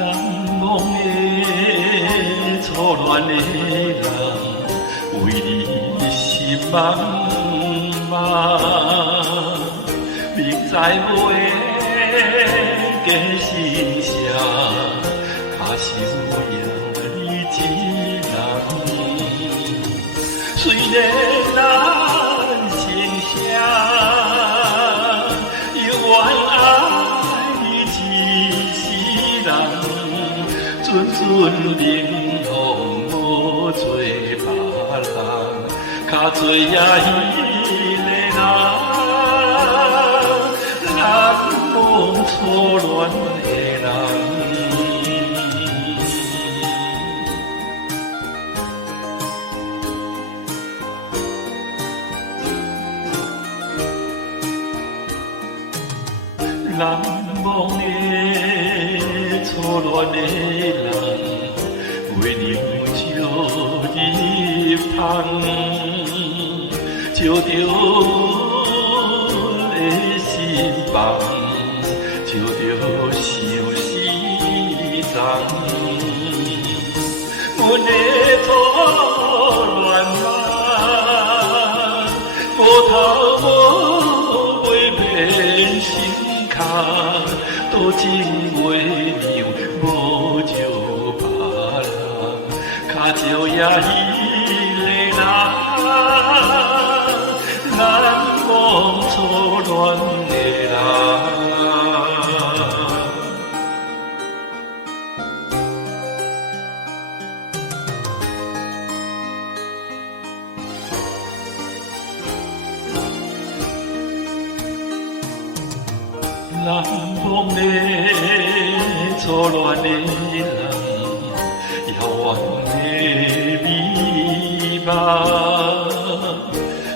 难忘的初恋的人，为你心茫茫，明知无会假心声，假想也你一人。虽然咱心声，犹原爱你一世人。阵阵冷风无做别人，较多也伊个人，难忘初恋的人。难忘的初恋的人，月亮照日窗，照着我的心房，照着相思人。阮的初恋梦，无头无尾变心。多情月亮无照别人，较少也伊个人，难忘初恋的人。难忘的初恋的人，遥远的美梦，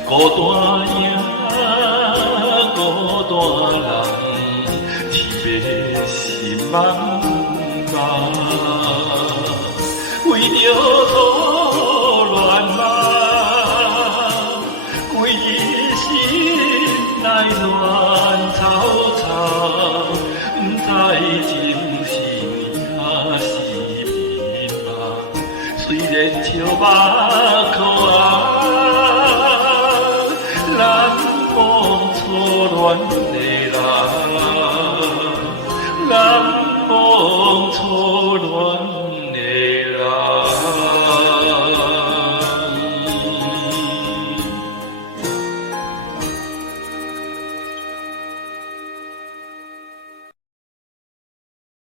孤单影，孤单人，痴迷心茫茫，为着初恋梦，规心内乱草草。不知情是也是迷茫，虽然笑目可红，难忘初恋的人，难忘初恋。